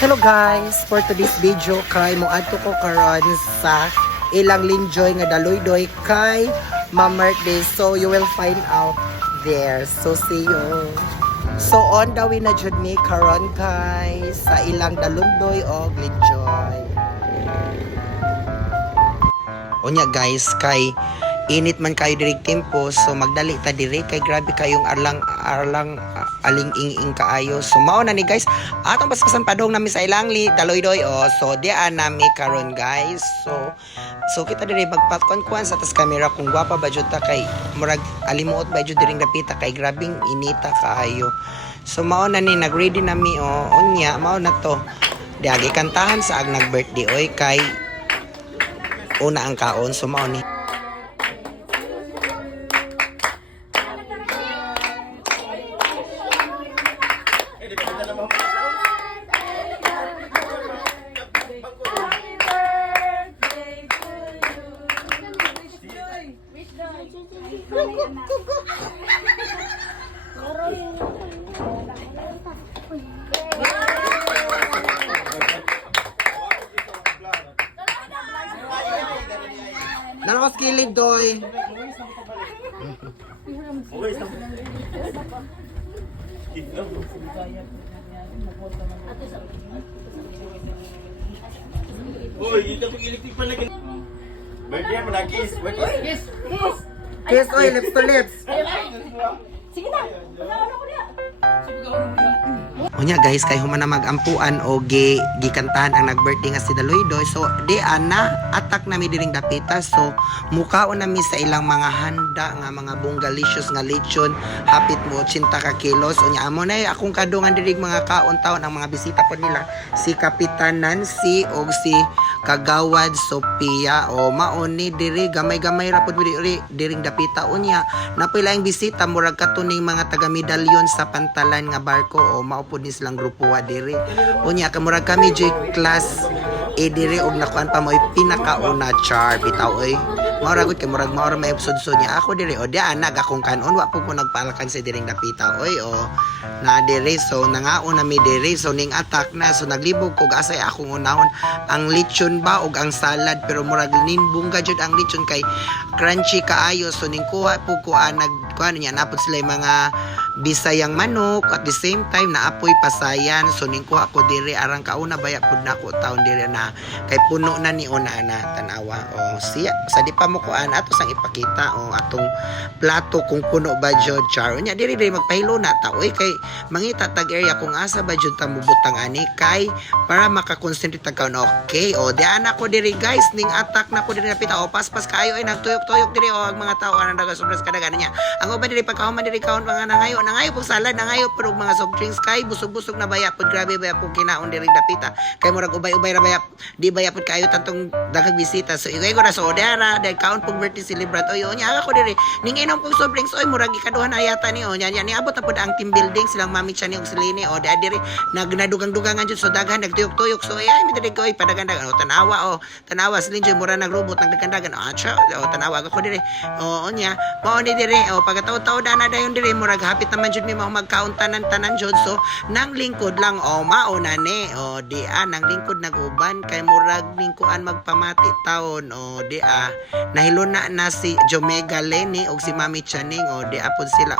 Hello guys, for today's video kay mo adto ko karon sa ilang linjoy nga daloy-doy kay Mamerday. So you will find out there. So see you. So on the way na jud ni karon guys sa ilang dalundoy o linjoy. Unya guys kay init man kayo diri tempo, so magdali ta diri kay grabe kayong aling ing kaayo. So mao na ni guys atong paskasan padong nami sa ilang daloy-doy so dian nami karon guys. So kita diri magpatkuan sa tas camera kung gwapa ba jud ta kay murag alimuot ba jud diring dapita kay grabing inita kaayo. So mao na ni nagready nami unya mao na to diagi kantahan sa ag nag-birthday oy kay una ang kaon. So mao ni Nalawas kilid doy. Uy, ito pag electric pa lagi. Birthday mo na kiss. Yes. Kiss oy, lips to lips. Sige na. Ano ko niya? Unya guys kay human na magampuan o gikantahan ang nag-birthday nga si Daloy-doy. So di ana atak nami diring dapita. So mukaon nami sa ilang mga handa nga mga bonggalicious nga lechon hapit mo 80 ka kilos. Unya amo na akong kadungan diring mga kaon taon ang mga bisita po nila si Kapitan Nancy o si Kagawad Sophia o maon ni diri gamay-gamay ra pud diring dapita. Unya napoy laing bisita murag katuning mga taga medalyon sa pantalan nga barko o mao pud ni silang grupo wa diri. Unya kamurag kami joy class diri og nakuan pa mo pinakauna char bitaw oy. Mao ra gud kay murag mao ra may episode niya ako diri o dia nag akong kanon wa po ko nagpaalakan sa diring dapita oy na diri. So nangaon na mi diri so ning attack na so naglibog ko asay akong unahon ang lechon ba og ang salad pero murag ninbungga jud ang lechon kay crunchy kaayo. So ning kuha po ko nagkuan niya napod sila mga bisayang manok at the same time naapoy pasayan. So ning kuha ko diri arang kauna baya pud nako taon diri na kay puno na ni una na tanawa siya sa di pa mo kuan ato sang ipakita atong plato kung puno ba jud char. Unya diri magpahilo na ta oy kay mangita tag area kung asa ba jud ta mubutang ani kay para makakonsentrate ta kaon. Okay di ana ko diri guys ning attack na ko diri napita paspas kayo ay nagtuyok-tuyok diri ang mga tao ang daga sobras kadagan niya. Ang uban diri pagkahuman diri kaon mga nangayo po salad nangayo pero mga soft drinks kay busog-busog na baya pud grabe baya pud kinaon diri dapita kay murag ubay-ubay ra baya di baya pud kayo tantong daghang bisita. So igay ko na so dara dahil kaon pug birthday celebrant oy nya ako diri ning inom pug soft drinks oy murag ikaduhan na yata ni nya ni abot na pud ang team building silang mami Chani og Celine diri nagnadugang-dugangan jud so daghan nagtuyok-tuyok so ay mi diri ko padagan-dagan tanawa Celine jud mura nagrobot nagdagan-dagan tanawa ako diri nya mao ni diri pagataw-taw na dayon diri murag hapit naman jud mi mao magkaon tanan jud. So nang lingkod lang mao na ni nang lingkod naguban kay murag lingkuan magpamati taon nahiluna na si Jomega Lenny og si Mami Chaning di apod sila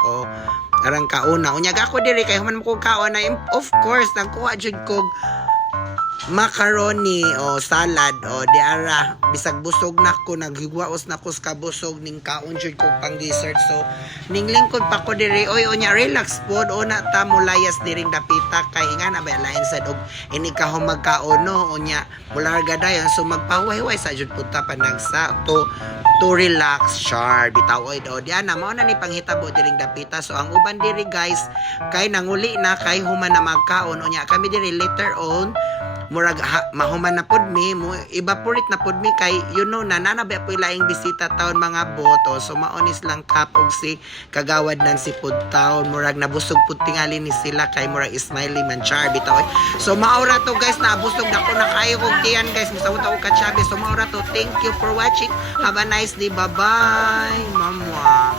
arang kauna unya ako diri kay human mo kaon na of course nagkuha jud kog macaroni salad di ara bisag busog na ko naghigwaos na ko sa busog ning kaon jud ko pang dessert. So ning lingkod pa ko diri onya relax pod na ta mulayas diring dapita kay nga na ba lain sad og ini ka magkaon onya mularga dayon so magpahuay-huay sa jud pud ta panagsa to relax char bitaw di ana mao na ni panghitabo diring dapita. So ang uban diri guys kay nanguli na kay human na magkaon onya kami diri later on murag mahuman na pod mi mo evaporate na pod mi kay na nanabay po laing bisita taon mga boto. So maonis lang kapog si Kagawad nan si pud taon murag nabusog pud tingali ni sila kay murag smiley man char bitaw. So maura to guys nabusog na ko na kayo og tiyan guys misawot ako ka Chabe. So maura to, thank you for watching, have a nice day, bye bye mamwa.